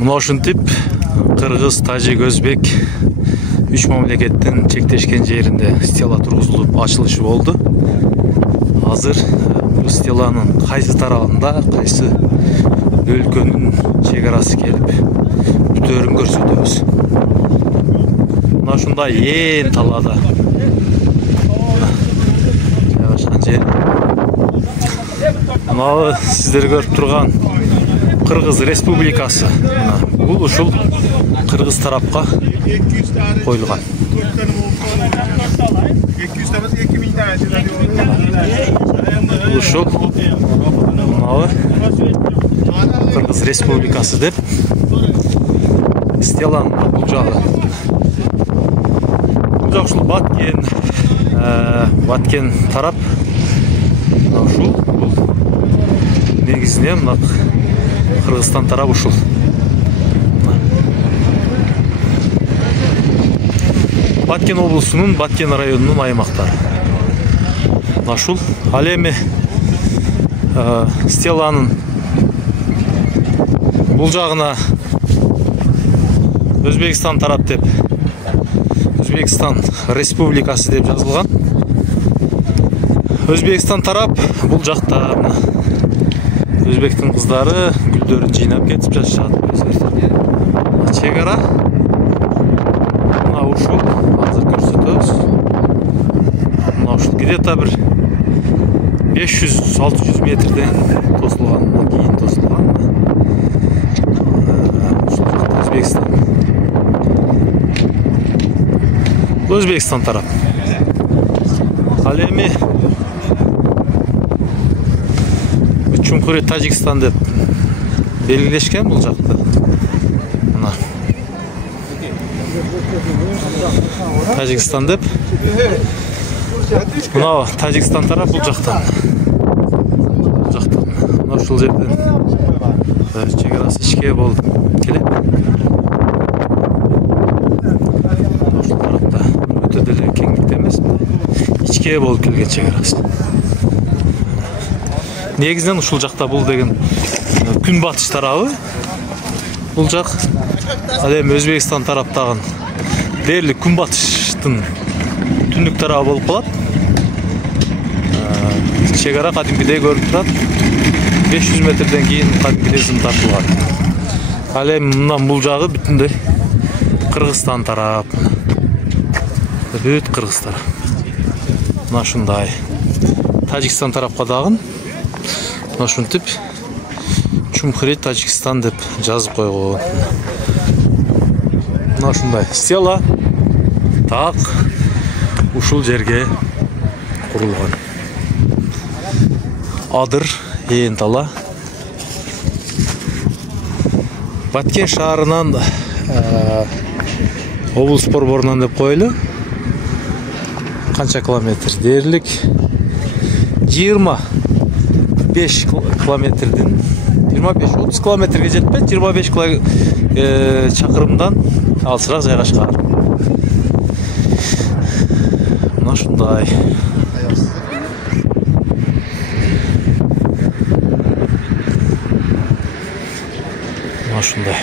Мына ушинтип Кыргыз, Тажик, Өзбек 3 мамлекеттин чектешкен жеринде стела тургузулуп ачылышы болду. Азыр бул стеланын кайсы тарабында, кайсы өлкөнүн чек-арасы келип бүтөөрүн көрсөтөбүз. Мына ушундай ээн талаада жайгашкан жер. Мына сиздер көрүп турган Кыргыз Республикасы. Бул ушул Кыргыз тарапка коюлган. Бул ушул Кыргыз Республикасы деп стеланын бул жагы. Бул жак ушул Баткен тарап. Ушул негизинен мына Кыргызстан тарабы ушул. Баткен облусунун Баткен районунун аймактары. Ушул ал эми стеланын бул жагына Өзбекстан тарап деп, Өзбекстан Республикасы деп жазылган. Өзбекстан тарап бул жакта Өзбектин кыздары гүлдөрүн жыйнап кетип жатышат. Чек-ара мына ушул азыр көрсөтөбүз. Мына ушул где-то бир 500-600 метрден тосулган, кийин тосулган. Ушул жакта Өзбекстан. Өзбекстан тарап. Ал эми Чумкури Тажикстан деп белгилешкен бул жакта. Мына Тажикстан деп. Мына Тажикстан тарап бул жактан. Бул жактан. Мына ушул жерден чек-арасы ичке болуп келет. Ушул тарапта өтө деле кеңдикте эмес, ичке болуп келген чек-арасы. Негизинен ушул жакта бул деген күнбатыш тарабы. Бул жак ал эми Өзбекстан тараптагы дээрлик күнбатыштын түндүк тарабы болуп калат. Чек-ара кадимгидей көрүнүп турат. 500 метрден кийин кадимгидей зым тартылган. Ал эми мындан бул жагы бүтүндөй Кыргызстан тарап. Бүт Кыргыз тарап. Мына ушундай. Тажикстан тарапка дагы ушинтип Чумкури Тажикстан деп жазып койгон. Мына ушундай стела так ушул жерге курулган. Адыр ээн тала. Баткен шаарынан облус борборунан деп коелу. Канча километр? Дээрлик 25 километрден 25-30 километрге жетпейт, 25 чакырымдан алысыраак жайгашкан. Мына ушундай. Мына ушундай.